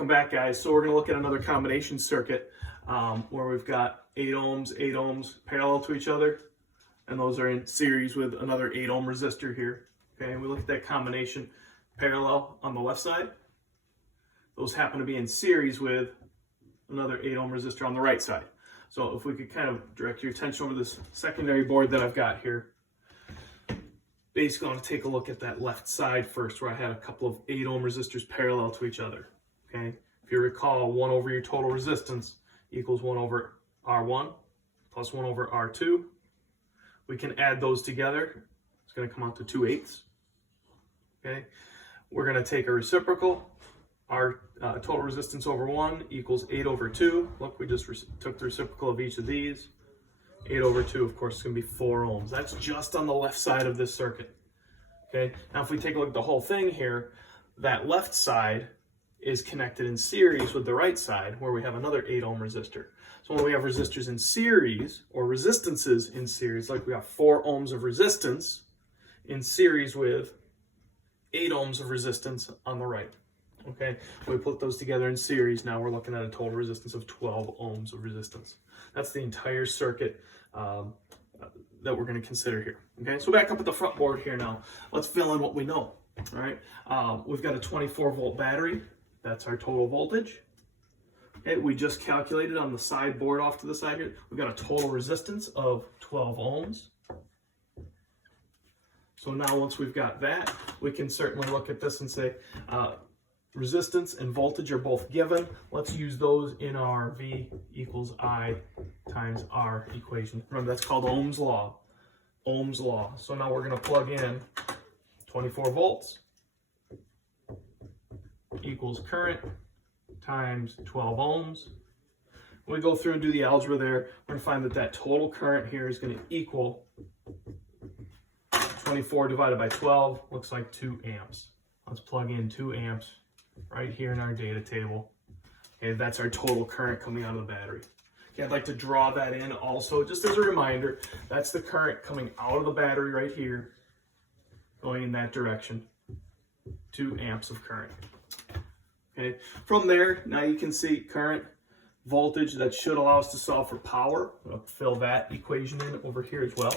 Welcome back, guys. So we're going to look at another combination circuit where we've got 8 ohms parallel to each other, and those are in series with another 8 ohm resistor here. Okay, and we look at that combination parallel on the left side. Those happen to be in series with another 8 ohm resistor on the right side. So if we could kind of direct your attention over this secondary board that I've got here. Basically, I want to take a look at that left side first, where I had a couple of 8 ohm resistors parallel to each other. Okay, if you recall, 1 over your total resistance equals 1 over R1 plus 1 over R2. We can add those together. It's going to come out to 2/8. Okay, we're going to take a reciprocal. Our total resistance over 1 equals 8 over 2. Look, we just took the reciprocal of each of these. 8 over 2, of course, is going to be 4 ohms. That's just on the left side of this circuit. Okay, now if we take a look at the whole thing here, that left side is connected in series with the right side, where we have another 8 ohm resistor. So when we have resistors in series, or resistances in series, like we have 4 ohms of resistance in series with 8 ohms of resistance on the right. Okay, we put those together in series. Now we're looking at a total resistance of 12 ohms of resistance. That's the entire circuit that we're going to consider here. Okay, so back up at the front board here now. Let's fill in what we know. All right, we've got a 24 volt battery. That's our total voltage. Okay, we just calculated on the side board off to the side here. We've got a total resistance of 12 ohms. So now once we've got that, we can certainly look at this and say, resistance and voltage are both given. Let's use those in our V equals I times R equation. Remember, that's called Ohm's law. Ohm's law. So now we're going to plug in 24 volts equals current times 12 ohms. When we go through and do the algebra there, we're going to find that that total current here is going to equal 24 divided by 12, looks like 2 amps. Let's plug in 2 amps right here in our data table. Okay, that's our total current coming out of the battery. Okay, I'd like to draw that in also, just as a reminder. That's the current coming out of the battery right here, going in that direction. 2 amps of current. Okay, from there, now you can see current, voltage. That should allow us to solve for power. I'll fill that equation in over here as well.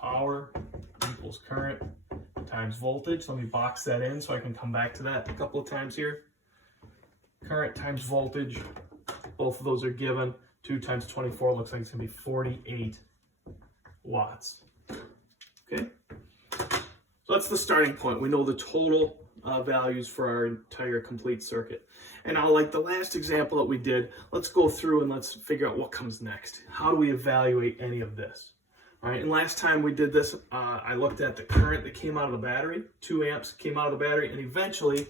Power equals current times voltage. Let me box that in so I can come back to that a couple of times here. Current times voltage, both of those are given. 2 times 24 looks like it's going to be 48 watts. Okay, so that's the starting point. We know the total values for our entire complete circuit. And now, like the last example that we did, let's go through and let's figure out what comes next. How do we evaluate any of this? All right, and last time we did this, I looked at the current that came out of the battery. 2 amps came out of the battery and eventually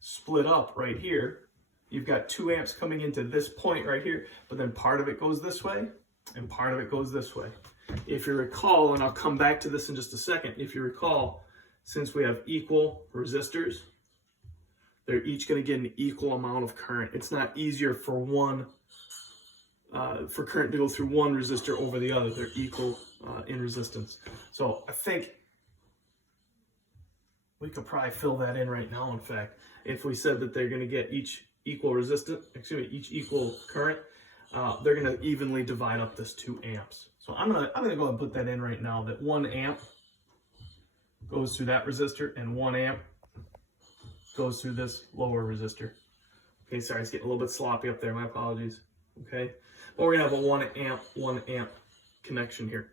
split up right here. You've got 2 amps coming into this point right here, but then part of it goes this way and part of it goes this way. If you recall, and I'll come back to this in just a second, if you recall, since we have equal resistors, they're each going to get an equal amount of current. It's not easier for for current to go through one resistor over the other. They're equal in resistance. So I think we could probably fill that in right now. In fact, if we said that they're going to get each equal current, they're going to evenly divide up this 2 amps. So I'm gonna go ahead and put that in right now, that 1 amp goes through that resistor and 1 amp goes through this lower resistor. Okay, sorry, it's getting a little bit sloppy up there. My apologies. Okay, but we're gonna have a 1 amp connection here.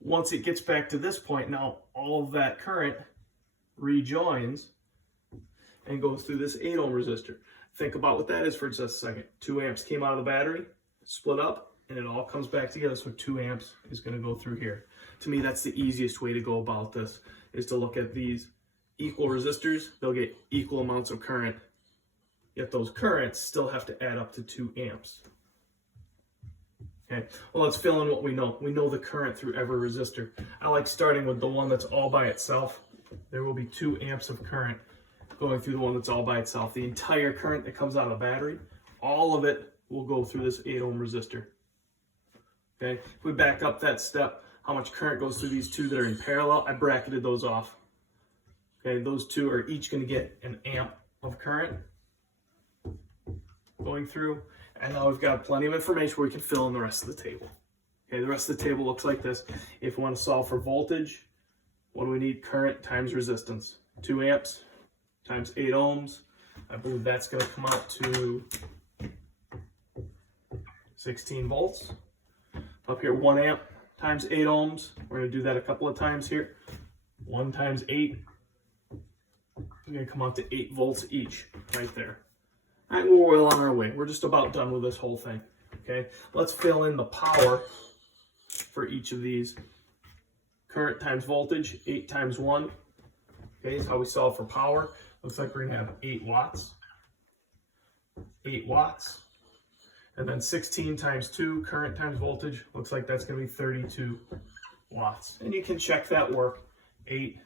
Once it gets back to this point, now all of that current rejoins and goes through this 8 ohm resistor. Think about what that is for just a second. 2 amps came out of the battery, split up, and it all comes back together. So 2 amps is going to go through here. To me, that's the easiest way to go about this, is to look at these equal resistors. They'll get equal amounts of current, yet those currents still have to add up to 2 amps. Okay, well, let's fill in what we know. We know the current through every resistor. I like starting with the one that's all by itself. There will be 2 amps of current going through the one that's all by itself. The entire current that comes out of the battery, all of it will go through this 8 ohm resistor. Okay, if we back up that step, how much current goes through these 2 that are in parallel? I bracketed those off. Okay, those 2 are each going to get an amp of current going through, and now we've got plenty of information where we can fill in the rest of the table. Okay, the rest of the table looks like this. If we want to solve for voltage, what do we need? Current times resistance. 2 amps times 8 ohms. I believe that's going to come out to 16 volts. Up here, 1 amp times 8 ohms. We're going to do that a couple of times here. 1 times 8. We're going to come out to 8 volts each, right there. All right, we're well on our way. We're just about done with this whole thing. Okay, let's fill in the power for each of these. Current times voltage, 8 times 1. Okay, is how we solve for power. Looks like we're going to have 8 watts. 8 watts. And then 16 times 2, current times voltage, looks like that's going to be 32 watts. And you can check that work. 8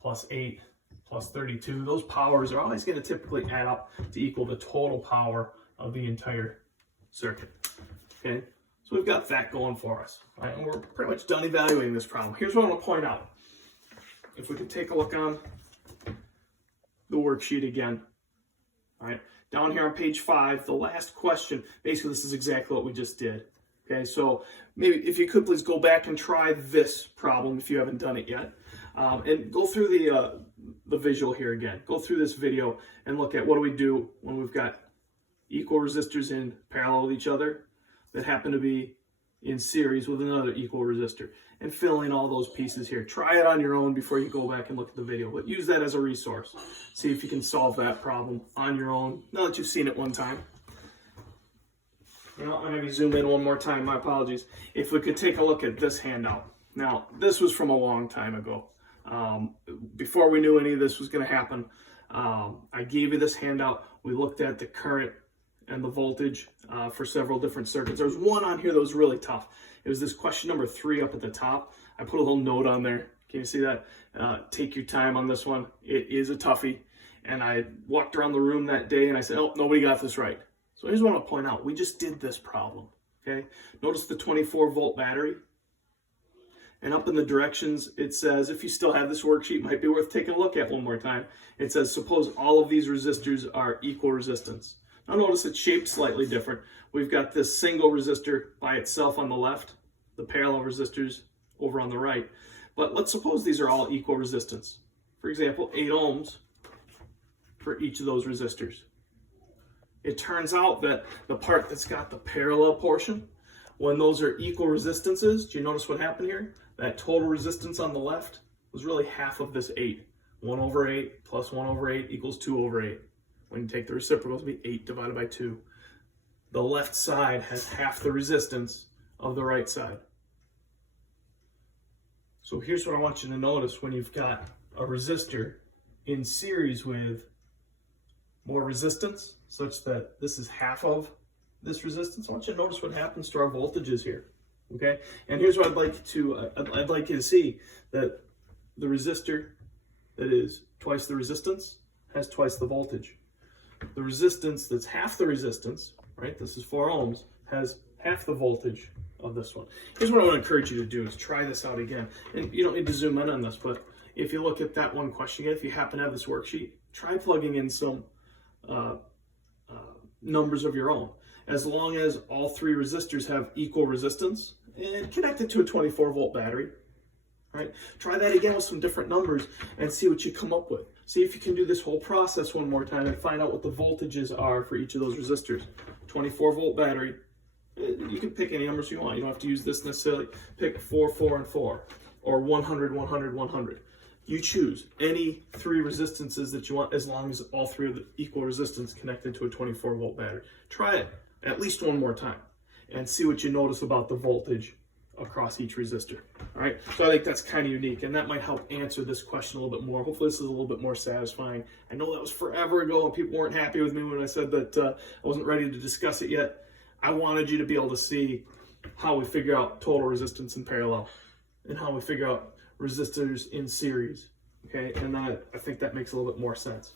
plus 8 plus 32. Those powers are always going to typically add up to equal the total power of the entire circuit. Okay, so we've got that going for us. All right, and we're pretty much done evaluating this problem. Here's what I want to point out. If we could take a look on the worksheet again. All right, down here on page 5, the last question, basically this is exactly what we just did. Okay, so maybe if you could please go back and try this problem if you haven't done it yet. And go through the visual here again. Go through this video and look at what do we do when we've got equal resistors in parallel with each other that happen to be in series with another equal resistor, and fill in all those pieces here. Try it on your own before you go back and look at the video, but use that as a resource. See if you can solve that problem on your own, now that you've seen it one time. You know, I'll maybe zoom in one more time, my apologies. If we could take a look at this handout. Now, this was from a long time ago. Before we knew any of this was going to happen, I gave you this handout. We looked at the current and the voltage for several different circuits. There was one on here that was really tough. It was this question number 3 up at the top. I put a little note on there. Can you see that? Take your time on this one. It is a toughie. And I walked around the room that day and I said, oh, nobody got this right. So here's what I want to point out. We just did this problem. Okay. Notice the 24-volt battery. And up in the directions, it says, if you still have this worksheet, it might be worth taking a look at one more time. It says, suppose all of these resistors are equal resistance. Now notice it's shaped slightly different. We've got this single resistor by itself on the left, the parallel resistors over on the right. But let's suppose these are all equal resistance. For example, 8 ohms for each of those resistors. It turns out that the part that's got the parallel portion, when those are equal resistances, do you notice what happened here? That total resistance on the left was really half of this 8. 1 over 8 plus 1 over 8 equals 2 over 8. When you take the reciprocal, it'll be 8 divided by 2. The left side has half the resistance of the right side. So here's what I want you to notice when you've got a resistor in series with more resistance, such that this is half of this resistance. I want you to notice what happens to our voltages here. Okay, and here's what I'd like you to see, that the resistor that is twice the resistance has twice the voltage. The resistance that's half the resistance, right, this is 4 ohms, has half the voltage of this one. Here's what I want to encourage you to do is try this out again. And you don't need to zoom in on this, but if you look at that one question again, if you happen to have this worksheet, try plugging in some numbers of your own. As long as all 3 resistors have equal resistance and connected to a 24-volt battery, right? Try that again with some different numbers and see what you come up with. See if you can do this whole process one more time and find out what the voltages are for each of those resistors. 24-volt battery, you can pick any numbers you want. You don't have to use this necessarily. Pick 4, 4, and 4, or 100, 100, 100. You choose any 3 resistances that you want, as long as all 3 of the equal resistance connected to a 24-volt battery. Try it at least one more time and see what you notice about the voltage across each resistor. All right, so I think that's kind of unique, and that might help answer this question a little bit more. Hopefully this is a little bit more satisfying. I know that was forever ago and people weren't happy with me when I said that I wasn't ready to discuss it yet. I wanted you to be able to see how we figure out total resistance in parallel and how we figure out resistors in series. Okay, and I think that makes a little bit more sense.